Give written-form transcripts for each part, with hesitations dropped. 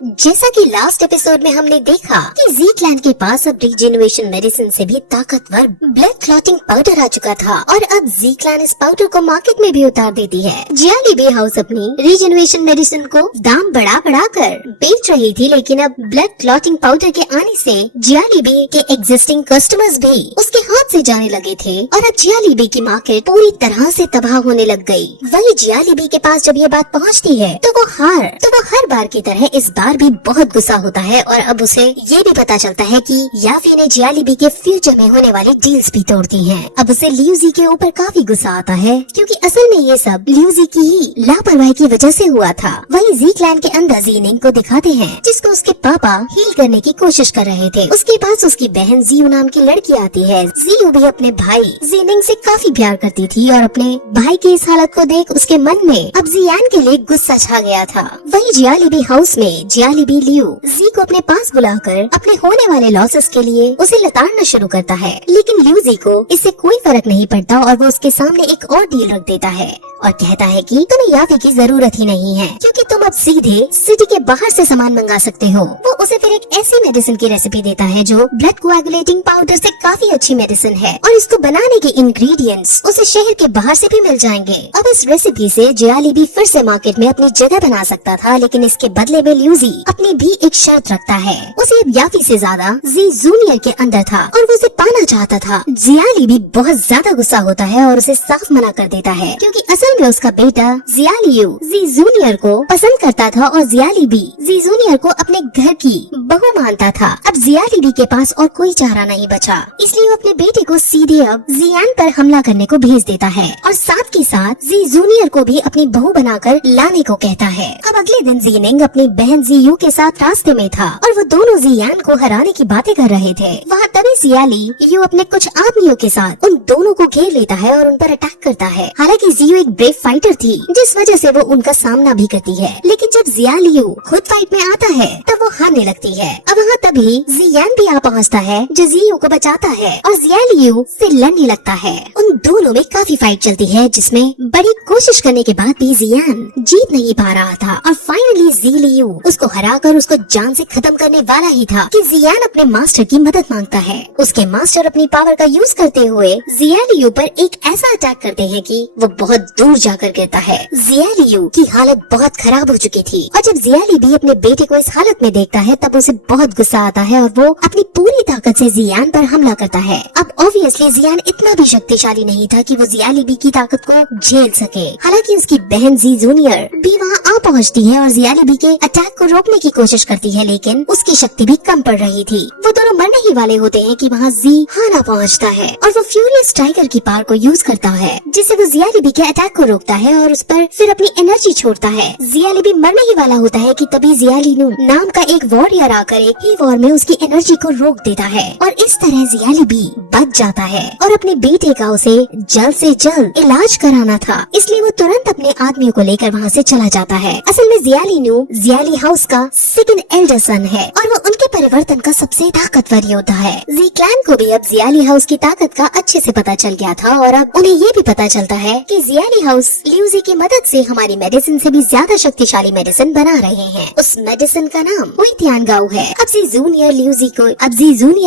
जैसा कि last episode में हमने देखा कि जी क्लैन के पास अब रीजेनरेशन मेडिसिन से भी ताकतवर ब्लड क्लॉटिंग पाउडर आ चुका था और अब जी क्लैन इस पाउडर को मार्केट में भी उतार देती है। जियालीबी हाउस अपनी रीजेनरेशन मेडिसिन को दाम बढ़ा कर बेच रही थी, लेकिन अब ब्लड क्लॉटिंग पाउडर के आने से जियालीबी के एग्जिस्टिंग कस्टमर्स भी उसके हाथ से जाने लगे थे और अब जियालीबी की मार्केट पूरी तरह से तबाह होने लग गई। वही जियालीबी के पास जब ये बात पहुँचती है तो वो हर बार की तरह इस बार भी बहुत गुस्सा होता है और अब उसे ये भी पता चलता है कि याफी ने जियालीबी के फ्यूचर में होने वाली डील्स भी तोड़ दी हैं। अब उसे लियूजी के ऊपर काफी गुस्सा आता है क्योंकि असल में ये सब लियूजी की ही लापरवाही की वजह से हुआ था। वही जी क्लैन के अंदर जीनिंग को दिखाते हैं जिसको उसके पापा हील करने की कोशिश कर रहे थे। उसके पास उसकी बहन जियो नाम की लड़की आती है। जियो भी अपने भाई जीनिंग से काफी प्यार करती थी और अपने भाई की इस हालत को देख उसके मन में अब जियान के लिए गुस्सा छा गया था। वही जियालीबी हाउस में जियालीबी लियू जी को अपने पास बुलाकर अपने होने वाले लॉसेस के लिए उसे लताड़ना शुरू करता है, लेकिन लियू जी को इससे कोई फर्क नहीं पड़ता और वो उसके सामने एक और डील रख देता है और कहता है कि तुम्हें याफी की जरूरत ही नहीं है क्योंकि तुम अब सीधे सिटी के बाहर से सामान मंगा सकते हो। वो उसे फिर एक ऐसी मेडिसिन की रेसिपी देता है जो ब्लड कोएगुलेटिंग पाउडर से काफी अच्छी मेडिसिन है और इसको बनाने के इंग्रेडिएंट्स उसे शहर के बाहर से भी मिल जाएंगे। अब इस रेसिपी से जियालीबी फिर से मार्केट में अपनी जगह बना सकता था, लेकिन इसके बदले में लियूजी अपनी भी एक शर्त रखता है। उसे अब याफी से ज्यादा जी जूनियर के अंदर था और वो उसे पाना चाहता था। जियालीबी बहुत ज्यादा गुस्सा होता है और उसे साफ मना कर देता है क्योंकि असल में उसका बेटा जियालियू जी जूनियर को पसंद करता था और जियालीबी जी जूनियर को अपने घर की बहू मानता था। अब जियालीबी के पास और कोई चारा नहीं बचा, इसलिए वो अपने बेटे को सीधे अब जियान पर हमला करने को भेज देता है और साथ के साथ जी जूनियर को भी अपनी बहू बनाकर लाने को कहता है। अब अगले दिन जीनिंग अपनी बहन जियू के साथ रास्ते में था और वो दोनों जियान को हराने की बातें कर रहे थे। वहाँ तभी जियाली अपने कुछ आदमियों के साथ उन दोनों को घेर लेता है और उन पर अटैक करता है। हालांकि जियो एक ब्रेव फाइटर थी जिस वजह से वो उनका सामना भी करती है, लेकिन जब जियालियू खुद फाइट में आता है तब वो हारने लगती है। अब वहाँ तभी जियान भी आ पहुँचता है जो जियो को बचाता है और जियालियू से लड़ने लगता है। उन दोनों में काफी फाइट चलती है जिसमें बड़ी कोशिश करने के बाद भी जियान जीत नहीं पा रहा था और फाइनली जियालियू उसको हराकर उसको जान से खत्म करने वाला ही था कि जियान अपने मास्टर की मदद मांगता है। उसके मास्टर अपनी पावर का यूज करते हुए जियालियू पर एक ऐसा अटैक करते हैं कि वो बहुत दूर जाकर गिरता है। जियालियू की हालत बहुत खराब हो चुकी थी और जब जियाली अपने बेटे को इस हालत में देखता है तब उसे बहुत गुस्सा आता है और वो अपनी पूरी ताकत से जियान पर हमला करता है। अब ऑब्वियसली जियान इतना भी शक्तिशाली नहीं था कि वो जियालीबी की ताकत को झेल सके। हालांकि उसकी बहन जी जूनियर भी वहाँ आ पहुँचती है और जियालीबी के अटैक को रोकने की कोशिश करती है, लेकिन उसकी शक्ति भी कम पड़ रही थी। वो दोनों मरने ही वाले होते हैं कि वहाँ जी हाना पहुँचता है और वो फ्यूरियस टाइगर की पावर को यूज करता है जिससे वो जियालीबी के अटैक को रोकता है और उस पर फिर अपनी एनर्जी छोड़ता है। जियालीबी मरने ही वाला होता है कि तभी जियालीनू नाम का एक वॉरियर आकर एक ही वॉर में उसकी एनर्जी को रोक देता है और इस तरह जियालीबी बच जाता है और अपने बेटे का उसे जल्द से जल्द इलाज कराना था, इसलिए वो तुरंत अपने आदमियों को लेकर वहाँ से चला जाता है। असल में जियालीनू जियाली हाउस का सेकंड एल्डर सन है और वो उनके परिवर्तन का सबसे ताकतवर योद्धा है। जी क्लैन को भी अब जियाली हाउस की ताकत का अच्छे से पता चल गया था और अब उन्हें ये भी पता चलता है कि जियाली हाउस लियूजी की मदद से हमारी मेडिसिन से भी ज्यादा शक्तिशाली मेडिसिन बना रहे हैं। उस मेडिसिन का नाम हुईतियानगाओ है। अब जी जूनियर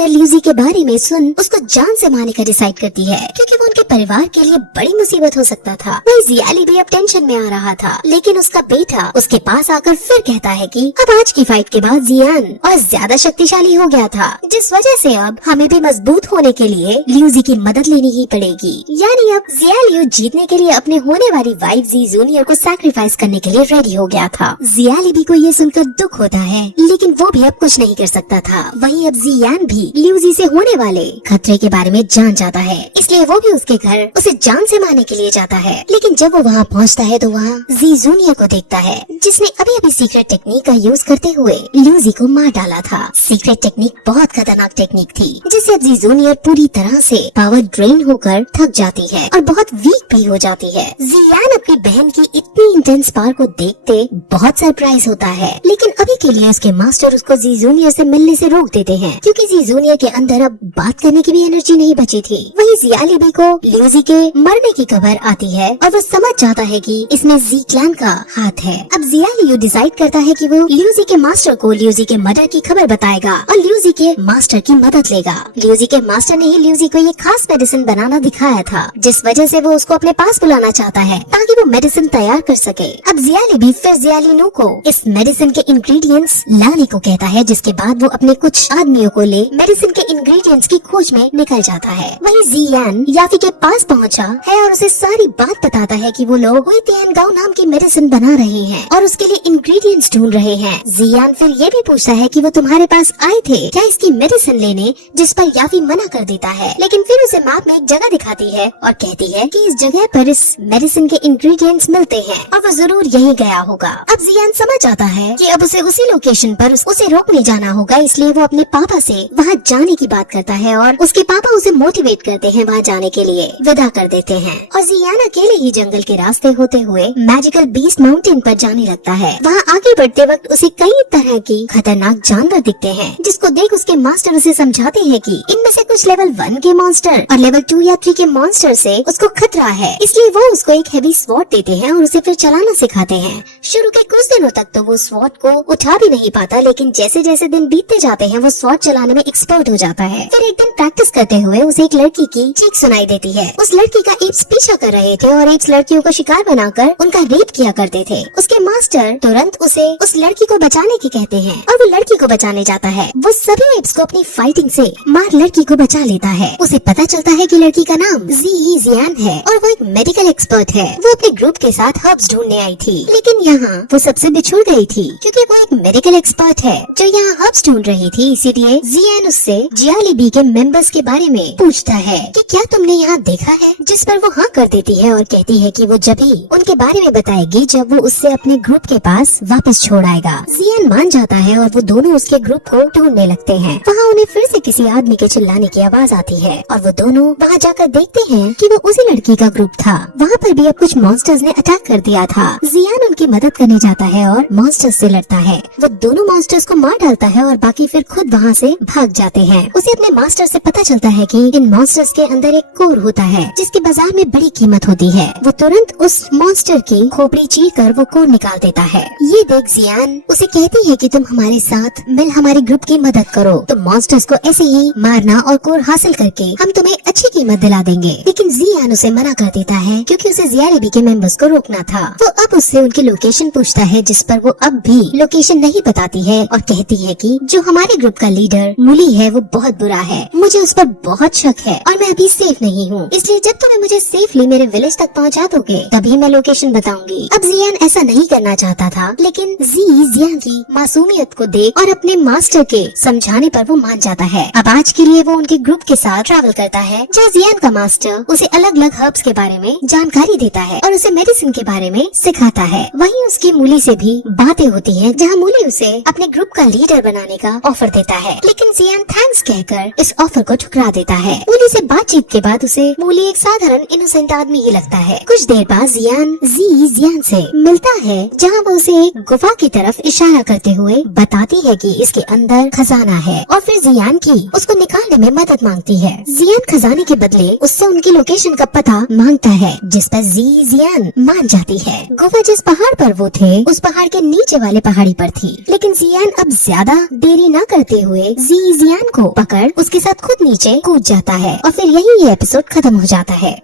लियूजी के बारे में सुन उसको जान से मारने का डिसाइड करती है क्योंकि वो उनके परिवार के लिए बड़ी मुसीबत हो सकता था। वही जियाली भी अब टेंशन में आ रहा था, लेकिन उसका बेटा उसके पास आकर फिर कहता है कि अब आज की फाइट के बाद जियान और ज्यादा शक्तिशाली हो गया था, जिस वजह से अब हमें भी मजबूत होने के लिए लियूजी की मदद लेनी ही पड़ेगी। यानी अब जियालियू जीतने के लिए अपने होने वाली वाइफ जी जूनियर को सैक्रिफाइस करने के लिए रेडी हो गया था। जियालीबी को ये सुनकर दुख होता है, लेकिन वो भी अब कुछ नहीं कर सकता था। वहीं अब जियान भी लियूजी से होने वाले खतरे के बारे में जान जाता है, इसलिए वो भी उसके घर उसे जान से मारने के लिए जाता है। लेकिन जब वो वहाँ पहुँचता है तो वहाँ जी जूनियर को देखता है जिसने अभी सीक्रेट टेक्निक का यूज करते हुए लियूजी को मार डाला था। सीक्रेट टेक्निक बहुत खतरनाक टेक्निक थी जिससे अब जी जूनियर पूरी तरह से पावर ड्रेन होकर थक जाती है और बहुत वीक भी हो जाती है। जियान अपनी बहन की इतनी इंटेंस पावर को देखते बहुत सरप्राइज होता है, लेकिन अभी के लिए उसके मास्टर उसको जी जूनियर से मिलने से रोक देते हैं क्योंकि जी जूनियर के अंदर अब बात करने की भी एनर्जी नहीं बची थी। वही जियालीबी को ल्यूजी के मरने की खबर आती है और वो समझ जाता है कि इसमें जी क्लैन का हाथ है। अब जिया लियू डिसाइड करता है कि वो ल्यूजी के मास्टर को ल्यूजी के मर्डर की खबर बताएगा और ल्यूजी के मास्टर की मदद लेगा। ल्यूजी के मास्टर ने ही ल्यूजी को ये खास मेडिसिन बनाना दिखाया था, जिस वजह से वो उसको अपने पास बुलाना चाहता है ताकि वो मेडिसिन तैयार कर सके। अब जियाली भी फिर जियालिनो को इस मेडिसिन के इंग्रेडिएंट्स लाने को कहता है, जिसके बाद वो अपने कुछ आदमियों को ले मेडिसिन के इंग्रेडिएंट्स की खोज में निकल जाता है। वहीं जियान याफी के पास पहुंचा है और उसे सारी बात बताता है कि वो लोग हुई तियान गाओ नाम की मेडिसिन बना रहे हैं और उसके लिए इंग्रेडिएंट्स ढूंढ रहे हैं। जियान फिर ये भी पूछता है कि वो तुम्हारे पास आए थे क्या इसकी मेडिसिन लेने, जिस पर याफी मना कर देता है, लेकिन फिर उसे मैप में एक जगह दिखाती है और कहती है कि इस जगह पर इस मेडिसिन के इंग्रेडिएंट्स मिलते हैं और वो जरूर यहीं गया होगा। अब जियान समझ जाता है कि अब उसे उसी लोकेशन पर उसे रोकने जाना होगा, इसलिए वो अपने पापा से वहाँ जाने की बात करता है और उसके पापा उसे मोटिवेट करते हैं वहाँ जाने के लिए, विदा कर देते हैं और जियान अकेले ही जंगल के रास्ते होते हुए मैजिकल बीस्ट माउंटेन पर जाने लगता है। वहाँ आगे बढ़ते वक्त उसे कई तरह की खतरनाक जानवर दिखते हैं, जिसको देख उसके मास्टर उसे समझाते हैं कि इनमें से कुछ लेवल 1 के मॉन्स्टर और लेवल 2 या 3 के मॉन्स्टर से उसको खतरा है, इसलिए वो उसको एक हेवी स्वॉर्ड देते हैं और उसे फिर चलाना सिखाते हैं। शुरू के कुछ दिनों तक तो वो स्वॉर्ड को उठा भी नहीं पाता, लेकिन जैसे जैसे दिन बीतते जाते हैं वो स्वॉर्ड चलाने में एक्सपर्ट हो जाता है। फिर एक दिन प्रैक्टिस करते हुए उसे एक लड़की की चीख सुनाई देती है। उस लड़की का एप्स पीछा कर रहे थे और एप्स लड़कियों को शिकार बनाकर उनका रेप किया करते थे। उसके मास्टर तुरंत उसे उस लड़की को बचाने की कहते हैं और वो लड़की को बचाने जाता है। वो सभी एप्स को अपनी फाइटिंग से मार लड़की को बचा लेता है। उसे पता चलता है कि लड़की का नाम जियान है और वो एक मेडिकल एक्सपर्ट है। वो अपने ग्रुप के साथ हर्ब्स ढूंढने आई थी, लेकिन यहाँ वो सबसे बिछुड़ गई थी क्योंकि वो एक मेडिकल एक्सपर्ट है जो यहाँ हर्ब्स ढूंढ रही थी। इसीलिए जियान उससे जियालिबी के मेंबर्स के बारे में पूछता है कि क्या तुमने यहाँ देखा है, जिस पर वो हाँ कर देती है और कहती है कि वो जब ही उनके बारे में बताएगी जब वो उससे अपने ग्रुप के पास वापस छोड़ आएगा। जियान मान जाता है और वो दोनों उसके ग्रुप को ढूंढने लगते हैं। वहाँ उन्हें फिर से किसी आदमी के चिल्लाने की आवाज आती है और वो दोनों वहाँ जाकर देखते हैं कि वो उसी लड़की का ग्रुप था। वहाँ पर भी अब कुछ मॉन्स्टर्स ने अटैक कर दिया था। जियान उनकी मदद करने जाता है और मॉन्स्टर्स से लड़ता है। वो दोनों मॉन्स्टर्स को मार डालता है और बाकी फिर खुद वहाँ से भाग जाते हैं। उसे अपने मास्टर से पता चलता है कि इन मॉन्स्टर्स के अंदर एक कोर होता है जिसकी बाजार में बड़ी कीमत होती है। वो तुरंत उस मॉन्स्टर की खोपड़ी चीर कर वो कोर निकाल देता है। ये देख जियान उसे कहती है कि तुम हमारे साथ मिल हमारे ग्रुप की मदद करो, तुम मॉन्स्टर्स को ऐसे ही मारना और कोर हासिल करके हम तुम्हें अच्छी कीमत दिला देंगे। लेकिन जियान उसे मना कर देता है क्योंकि उसे जियालिबी के मेंबर्स को रोकना था। वो अब उससे उनकी लोकेशन पूछता है, जिस पर वो अब भी लोकेशन नहीं बताती है और कहती है कि जो हमारे ग्रुप का लीडर मुली है वो बहुत बुरा है, मुझे उस पर बहुत शक है और मैं अभी सेफ नहीं हूँ, इसलिए जब तुम्हें मुझे सेफली मेरे विलेज तक पहुँचा दोगे तभी मैं लोकेशन बताऊंगी। अब जियान ऐसा नहीं करना चाहता था, लेकिन जियान की मासूमियत को देख और अपने मास्टर के समझाने पर वो मान जाता है। अब आज के लिए वो उनके ग्रुप के साथ ट्रैवल करता है, जहाँ जियान का मास्टर उसे अलग अलग हर्ब्स के बारे में जानकारी देता है और उसे मेडिसिन के बारे में सिखाता है। वहीं उसकी मूली से भी बातें होती हैं, जहाँ मूली उसे अपने ग्रुप का लीडर बनाने का ऑफर देता है, लेकिन जियान थैंक्स कहकर इस ऑफर को ठुकरा देता है। मूली से बातचीत के बाद उसे मूली एक साधारण इनोसेंट आदमी ही लगता है। कुछ देर बाद जियान से मिलता है, जहाँ वो उसे एक गुफा की तरफ इशारा करते हुए बताती है कि इसके अंदर खजाना है और फिर जियान की उसको निकालने में मदद मांगती है। जियान खजाने के बदले उससे उनकी लोकेशन का पता मांगता है, जिस पर जियान मान जाती है। गुफा जिस पहाड़ पर वो थे उस पहाड़ के नीचे वाले पहाड़ी पर थी, लेकिन जियान अब ज्यादा देरी न करते हुए जियान को पकड़ उसके साथ खुद नीचे कूद जाता है और फिर यही ये एपिसोड खत्म हो जाता है।